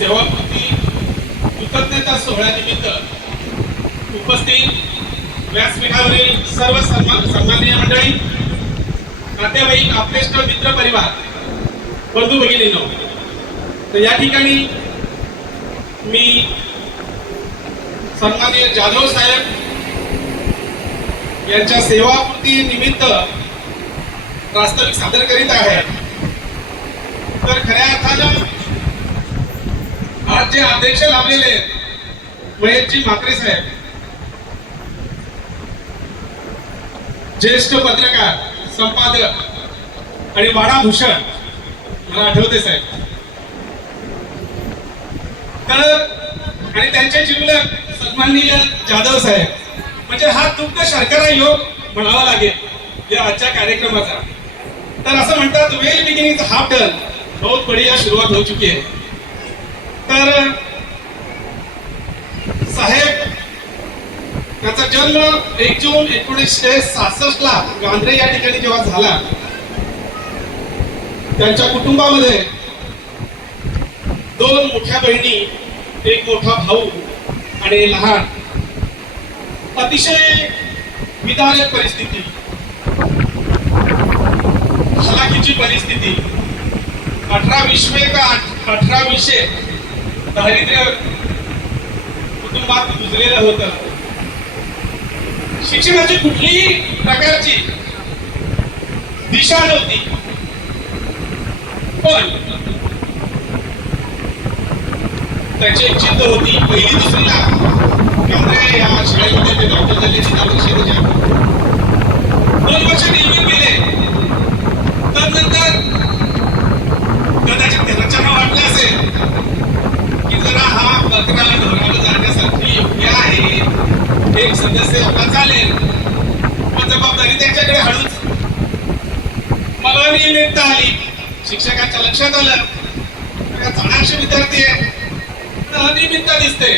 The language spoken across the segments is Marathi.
सेवाकृती कृतज्ञता सोहळ्यानिमित्त उपस्थित व्यासपीठावरील सर्व सन्मान सन्माननीय मंडळी नातेवाईक आपलेष्ट मित्र परिवार बंधू भगिनींनो तर या ठिकाणी मी सन्माननीय जाधव साहेब यांच्या सेवाकृती निमित्त प्रास्ताविक सादर करीत आहे. तर खऱ्या अर्थानं आज जे अध्यक्ष लाभलेले आहेत. महेशजी म्हात्रे साहेब. ज्येष्ठ पत्रकार संपादक आणि वाडा भूषण मला आठवते साहेब. तर आणि त्यांचे जिवलक सन्माननीय जाधव साहेब. म्हणजे हा दुग्ध शर्करा योग म्हणावा लागेल या आजच्या कार्यक्रमाचा. तर असं म्हणतात वेल बिगिनिंग हाफ डन बहुत बढिया सुरुवात हो चुकी आहे. तर साहेब त्याचा जन्म एक जून एकोणीसशे सहासष्ट ला गांधरे या ठिकाणी जेव्हा झाला त्यांच्या कुटुंबामध्ये दोन मोठ्या बहिणी एक मोठा भाऊ आणि लहान. अतिशय विदारक परिस्थिती. हलाखीची परिस्थिती. अठरा विश्वे का अठरा विषय दारिद्र्य कुटुंबात गुजलेलं होतं. शिक्षणाची कुठलीही प्रकारची दिशा नव्हती. पण त्याची एक जिद्द होती. पहिली दुसरीला केंद्र या शाळेमध्ये ते डॉक्टर झाले जिल्हा परिषदेच्या दोन वर्ष नियमित गेले कदाचित त्यांना वाटलं असेल. की हा बकरा ढोराला जाण्यासाठी योग्य आहे. एक सदस्य आपला चालेल. पण जबाबदारी त्यांच्याकडे हळूच. मला नियमित आली शिक्षकांच्या लक्षात आलं. का विद्यार्थी आहे अनियमितता दिसते.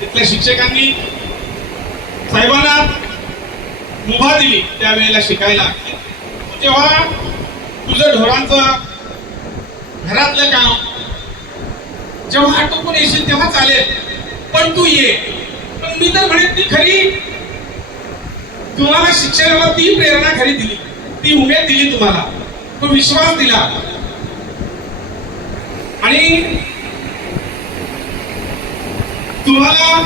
तिथल्या शिक्षकांनी साहेबांना मुभा दिली. त्यावेळेला शिकायला. तेव्हा तुझं ढोरांचं घरातलं काम जेव्हा आटोपून येशील तेव्हा चालेल. पण तू ये. पण मी तर म्हणेन ती खरी. तुम्हाला शिक्षणाला ती प्रेरणा खरी दिली. ती उमेद दिली तुम्हाला. तो विश्वास दिला. आणि तुम्हाला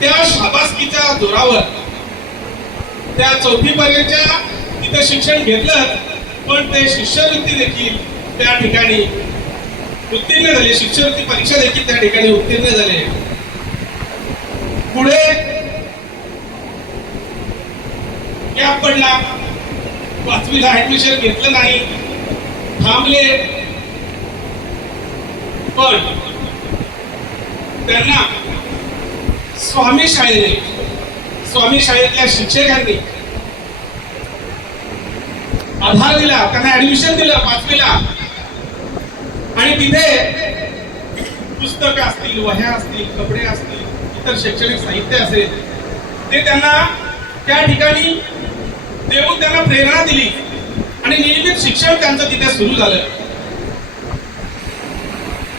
त्या शाबासकीच्या जोरावर त्या चौथी पर्यंतच्या तिथं शिक्षण घेतलं पण ते शिष्यवृत्ती देखील त्या ठिकाणी उत्तीर्ण झाले. शिष्यवृत्ती परीक्षा देखील त्या ठिकाणी उत्तीर्ण झाले. पुढे गॅप पडला. पाचवीला ऍडमिशन घेतलं नाही. थांबले. पण त्यांना स्वामी शाळेने स्वामी शाळेतल्या शिक्षकांनी आधार दिला. त्यांना ऍडमिशन दिलं पाचवीला. आणि तिथे पुस्तकं असतील वह्या असतील कपडे असतील इतर शैक्षणिक साहित्य असेल ते त्यांना त्या ठिकाणी देऊन त्यांना प्रेरणा दिली. आणि नियमित शिक्षण त्यांचं तिथे सुरू झालं.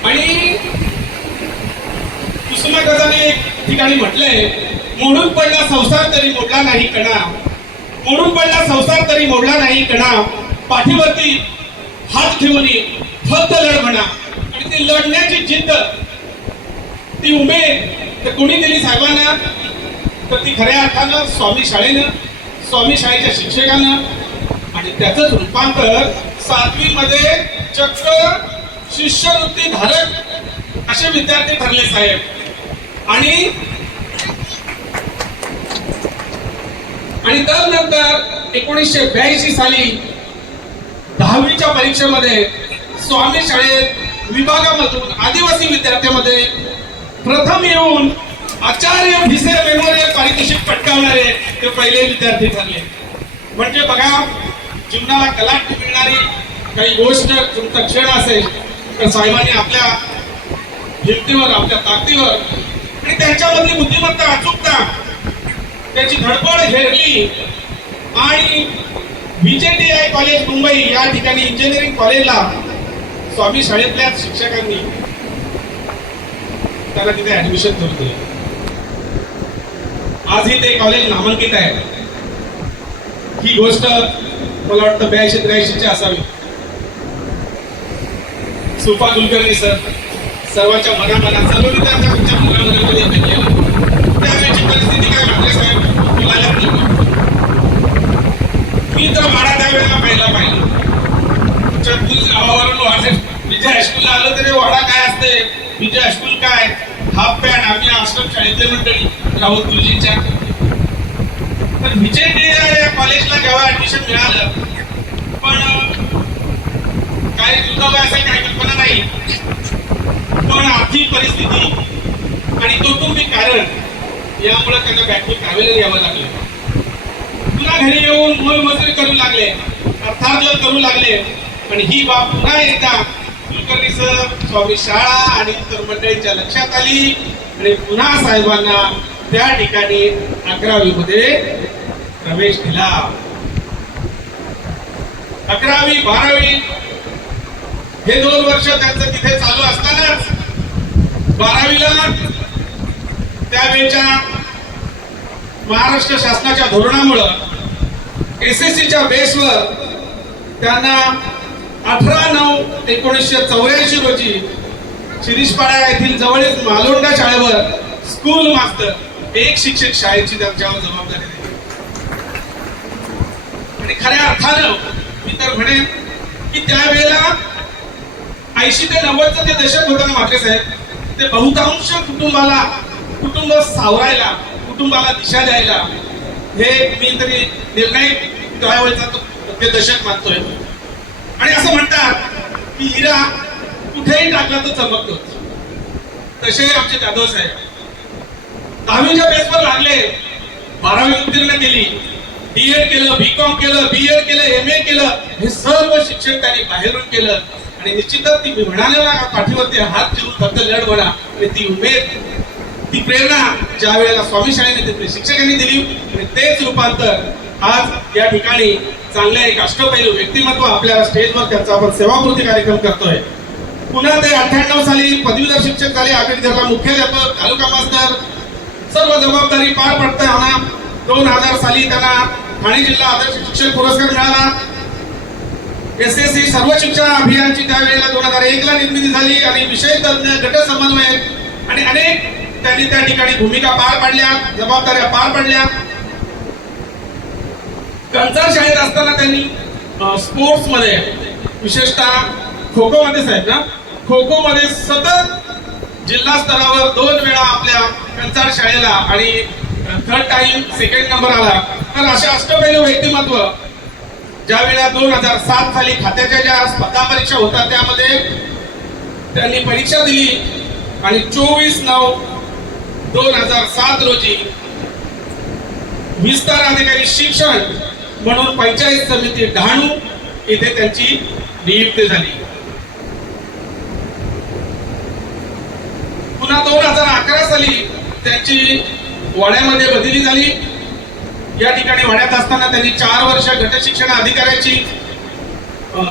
आणि कुसुमाग्रजाने एक ठिकाणी म्हटलंय मोडून पडला संसार तरी मोडला नाही कणा. मोडून पडला संसार तरी मोडला नाही कणा. पाठीवरती हात ठेवून फक्त लढ म्हणा. आणि ती लढण्याची जिद्द ती उमेद तर कोणी दिली साहेबांना? तर ती खऱ्या अर्थानं स्वामी शाळेनं स्वामी शाळेच्या शिक्षकानं. आणि त्याच रूपांतर सातवीमध्ये चक्र चक्क शिष्यवृत्ती धारक असे विद्यार्थी ठरले साहेब. आणि आणि त्यानंतर एकोणीसशे ब्याऐंशी साली दहावीच्या परीक्षेमध्ये स्वामी शाळेत विभागामधून आदिवासी विद्यार्थ्यामध्ये प्रथम येऊन आचार्य भिसे मेमोरियल पारितोषिक पटकावणारे ते पहिले विद्यार्थी ठरले. म्हणजे बघा जीवनाला कलाट मिळणारी काही गोष्ट तुमचा क्षण असेल तर साहेबांनी आपल्या भिंतीवर आपल्या ताकदीवर आणि त्यांच्यामधली बुद्धिमत्ता अचूकता त्याची धडपड हेरली आणि बीजेटीआय कॉलेज मुंबई या ठिकाणी इंजिनिअरिंग कॉलेजला स्वामी शाळेतल्या शिक्षकांनी त्याला तिथे ऍडमिशन करून दिलं आजही ते कॉलेज नामांकित आहे. ही गोष्ट मला वाटतं ब्याऐंशी त्र्याऐंशीची असावी. सुपा कुलकर्णी सर सर्वांच्या मनामनात सर्व विद्यार्थ्यांच्या तुमच्या मुलांमध्ये केलं. त्यावेळेची परिस्थिती काय म्हटले साहेब? मुलाला मी तर माडा त्यावेळेला पहिला पाहिला. चटकून गावावरून वाटे विजय हायस्कूलला आलो तरी वडा काय असते? विजय हायस्कूल काय? हाफ पॅन्ट आम्ही आश्रम शाळेतले मंडळी राहुल गुरुजींच्या पण विजय डे या कॉलेजला जेव्हा ऍडमिशन मिळालं पण अं, काय दुर्दैव असेल असं काही कल्पना नाही. पण आर्थिक परिस्थिती आणि कौटुंबिक कारण यामुळे त्यांना बॅटरी ट्रॅव्हलर यावं लागलं. पुन्हा घरी येऊन मोलमजुरी करू लागले अर्थार्जन करू लागले आणि ही बाब पुन्हा एकदा कुलकर्णी सर स्वामी शाळा आणि इतर मंडळींच्या लक्षात आली आणि पुन्हा साहेबांना त्या ठिकाणी अकरावी मध्ये प्रवेश दिला. अकरावी बारावी हे दोन वर्ष त्यांचं तिथे चालू असतानाच बारावीला त्यावेळच्या महाराष्ट्र शासनाच्या धोरणामुळं एस एस सीच्या बेसवर त्यांना अठरा नऊ एकोणीसशे चौऱ्याऐंशी रोजी शिरीषपाडा येथील जवळील मालोंडा शाळेवर स्कूल मास्टर एक शिक्षक शाळेची त्यांच्यावर जबाबदारी दिली. आणि खऱ्या अर्थानं मी तर म्हणेन की त्यावेळेला ऐंशी ते नव्वदचं ते दशक होतं ना मात्रे साहेब ते बहुतांश कुटुंबाला कुटुंब सावरायला कुटुंबाला दिशा द्यायला हे मी तरी निर्णय त्यावेळेचा तो ते दशक मानतोय. आणि असं म्हणतात की हिरा कुठेही टाकला तर चमकतो. तसे आमचे जाधव साहेब. दहावीच्या बेसवर लागले बारावी उत्तीर्ण केली बी एड केलं बी कॉम केलं बी एड केलं एम ए केलं हे सर्व शिक्षण त्यांनी बाहेरून केलं. आणि निश्चितच ती म्हणाल्या पाठीवरती हात घेऊन फक्त लढ म्हणा आणि ती उमेद ती प्रेरणा ज्या वेळेला स्वामी शाळेने दिली शिक्षकांनी दिली. आणि तेच रूपांतर आज या ठिकाणी चांगल्या एक अष्टपैलू व्यक्तिमत्व आपल्या स्टेजवर त्यांचा आपण सेवाकृती कार्यक्रम करतोय. पुन्हा ते अठ्ठ्याण्णव साली पदवीधर शिक्षक झाले. आकडीधरला मुख्याध्यापक तालुका मास्तर. सर्व जबाबदारी पार पडताना दोन हजार साली त्यांना ठाणे जिल्हा आदर्श शिक्षक पुरस्कार मिळाला. एस एस सी सर्व शिक्षण अभियानची त्यावेळेला दोन हजार एक ला निर्मिती झाली आणि विषय तज्ञ गट समन्वयक आणि अनेक त्यांनी त्या ठिकाणी भूमिका पार पाडल्या जबाबदाऱ्या पार पाडल्या. कंसार शाळेत असताना त्यांनी स्पोर्ट्समध्ये विशेषतः खो खो मध्ये साहेब ना खो खो मध्ये सतत जिल्हा स्तरावर दोन वेळा आपल्या कंचार शाळेला आणि थर्ड टाइम सेकंड नंबर आला. तर असे अष्टपैलू व्यक्तिमत्व ज्या वेळेला दोन हजार सात साली खात्याच्या ज्या स्पर्धा परीक्षा होत्या त्यामध्ये त्यांनी परीक्षा दिली आणि चोवीस नऊ दोन हजार सात रोजी विस्तार अधिकारी शिक्षण म्हणून पंचायत समिती डहाणू येथे त्यांची नियुक्ती झाली. पुन्हा दोन हजार अकरा साली त्यांची वाड्यामध्ये बदली झाली. या ठिकाणी वाड्यात असताना त्यांनी चार वर्ष गट शिक्षण अधिकाऱ्याची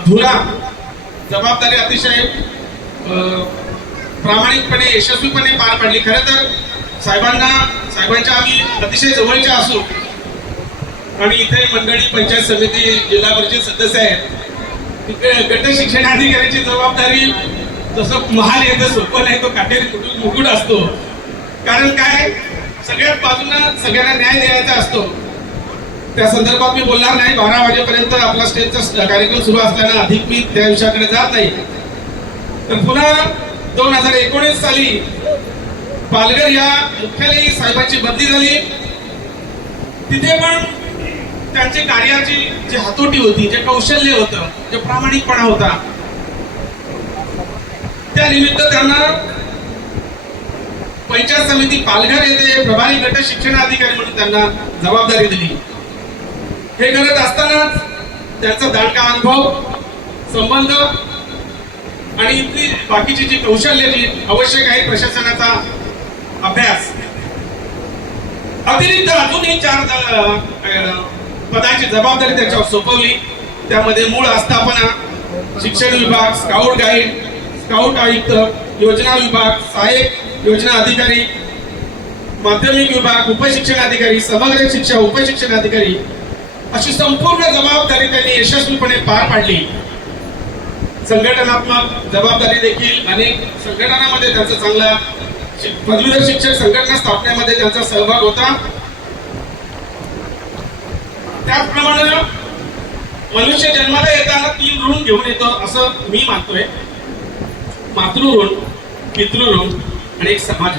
धुरा जबाबदारी अतिशय प्रामाणिकपणे यशस्वीपणे पार पाडली. खरं तर साहेबांना साहेबांच्या आम्ही अतिशय जवळच्या असू. आणि इथे मंडळी पंचायत समिती जिल्हा परिषद सदस्य आहेत. गट शिक्षण अधिकाऱ्याची जबाबदारी जसं महाल येतं सोपं नाही तो काटेरी कुठून मुकुट असतो. कारण काय? सगळ्यात बाजूला सगळ्यांना न्याय द्यायचा असतो. त्या संदर्भात मी बोलणार नाही. बारा वाजेपर्यंत आपला स्टेजचा कार्यक्रम सुरू असल्यानं अधिक मी त्या विषयाकडे जात नाही. तर पुन्हा दोन हजार एकोणीस साली पालघर या मुख्यालयी साहेबांची बदली झाली. तिथे पण त्यांची कार्याची जी हातोटी होती जे कौशल्य होतं जे प्रामाणिकपणा होता त्या निमित्त त्यांना पंचायत समिती पालघर येथे प्रभारी गट शिक्षण अधिकारी म्हणून त्यांना जबाबदारी दिली. हे करत असतानाच त्यांचा दांडका अनुभव संबंध आणि इथली बाकीची जी कौशल्य जी आवश्यक आहे प्रशासनाचा अभ्यास. अतिरिक्त अजूनही चार पदाची जबाबदारी त्याच्यावर सोपवली. त्यामध्ये मूळ आस्थापना शिक्षण विभाग स्काउट गाईड स्काउट आयुक्त योजना विभाग सहाय्यक योजना अधिकारी माध्यमिक विभाग उपशिक्षण अधिकारी समग्र शिक्षा उपशिक्षण अधिकारी अशी संपूर्ण जबाबदारी त्यांनी यशस्वीपणे पार पाडली. संघटनात्मक जबाबदारी देखील अनेक संघटनामध्ये त्यांचा चांगला पदवीधर शिक्षक संघटना स्थापनेमध्ये त्यांचा सहभाग होता. त्याचप्रमाणे मनुष्य जन्माला येताना तीन ऋण घेऊन येतो असं मी मानतोय. मातृऋण पितृऋण आणि एक समाज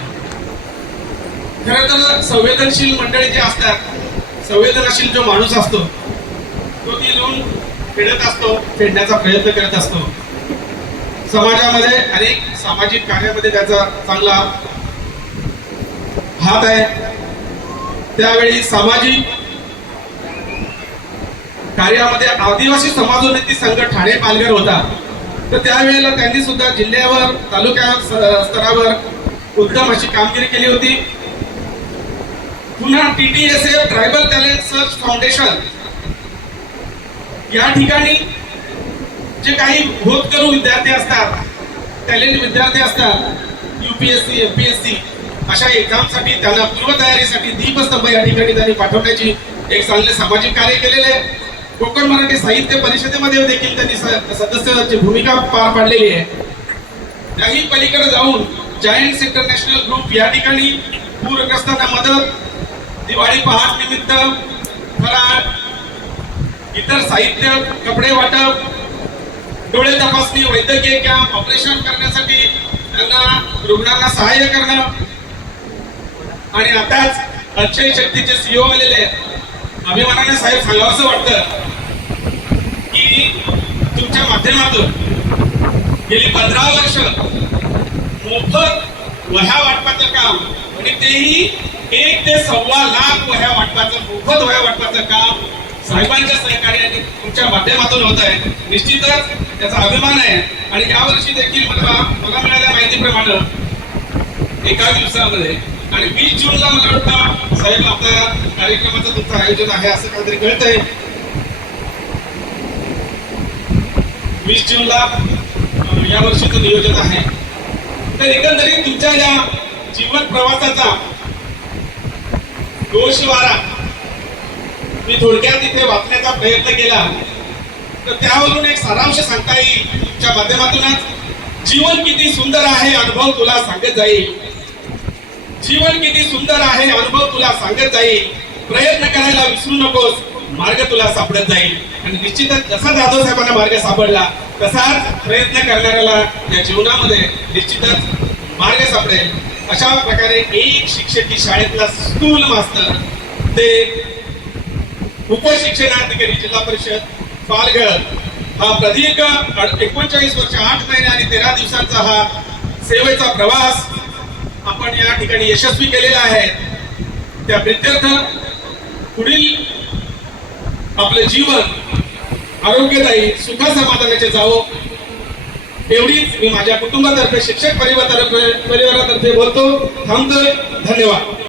खर तर संवेदनशील मंडळी जे असतात संवेदनशील जो माणूस असतो तो ती ऋण फेडत असतो फेडण्याचा प्रयत्न करत असतो. समाजामध्ये अनेक सामाजिक कार्यामध्ये त्याचा चांगला हात आहे. त्यावेळी सामाजिक कार्यामध्ये आदिवासी समाजोन्नती संघ ठाणे पालघर होता. तर त्यावेळेला त्यांनी सुद्धा जिल्ह्यावर तालुक्या स्तरावर उत्तम अशी कामगिरी केली होती. पुन्हा TTSA tribal talent search foundation या ठिकाणी जे काही होतकरू विद्यार्थी असतात टॅलेंट विद्यार्थी असतात युपीएससी एमपीएससी अशा एक्झामसाठी त्यांना पूर्वतयारीसाठी दीपस्तंभ या ठिकाणी त्यांनी पाठवण्याची एक चांगले सामाजिक कार्य केलेले आहे. कोकण मराठी साहित्य परिषदेमध्ये देखील त्यांनी सदस्याची भूमिका पार पाडलेली आहे. त्याही पलीकडे जाऊन जायंट्स इंटरनॅशनल ग्रुप या ठिकाणी पूरग्रस्तांना मदत दिवाळी पहाट निमित्त फराळ इतर साहित्य कपडे वाटप डोळे तपासणी वैद्यकीय कॅम्प ऑपरेशन करण्यासाठी त्यांना रुग्णांना सहाय्य करणं. आणि आताच अक्षय शक्तीचे सीओ आलेले आहेत. अभिमानाने साहेब सांगावं वाटतं की तुमच्या माध्यमातून गेली पंधरा वर्ष मोफत वह्या वाटपाचं काम आणि तेही एक ते सव्वा लाख वह्या वाटपाचं मोफत वह्या वाटपाचं काम साहेबांच्या सहकार्याने तुमच्या माध्यमातून होत आहे. निश्चितच त्याचा अभिमान आहे. आणि यावर्षी देखील मला मला मिळाल्या माहितीप्रमाणे एका दिवसामध्ये आणि वीस जूनला मला वाटतं. साहेब आपल्या कार्यक्रमाचं तुमचं आयोजन आहे असं काहीतरी कळतंय. वीस जूनला या वर्षीचं नियोजन आहे. तर एकंदरीत तुमच्या या जीवन प्रवासाचा दोषवारा मी थोडक्यात इथे वाचण्याचा प्रयत्न केला. तर त्यावरून एक सारांश सांगता येईल तुमच्या माध्यमातूनच. जीवन किती सुंदर आहे अनुभव तुला सांगत जाईल. जीवन किती सुंदर आहे अनुभव तुला सांगत जाईल. प्रयत्न करायला विसरू नकोस मार्ग तुला सापडत जाईल. आणि निश्चितच जसा जाधव साहेबांना मार्ग सापडला तसाच प्रयत्न करणाऱ्याला या जीवनामध्ये निश्चितच मार्ग सापडेल. अशा प्रकारे एक शिक्षकी शाळेतला स्थूल मास्तर ते उपशिक्षणाधिकारी जिल्हा परिषद पालघर. हा प्रदीर्घ एकोणचाळीस वर्ष आठ महिने आणि तेरा दिवसांचा हा सेवेचा प्रवास आपण या ठिकाणी यशस्वी केलेल्या आहे. त्या प्रित्यर्थ पुढील आपलं जीवन आरोग्यदायी सुख समाधानाचे जावो. एवढीच मी माझ्या कुटुंबातर्फे शिक्षक परिवारातर्फे परिवारातर्फे बोलतो. थांबतोय. धन्यवाद.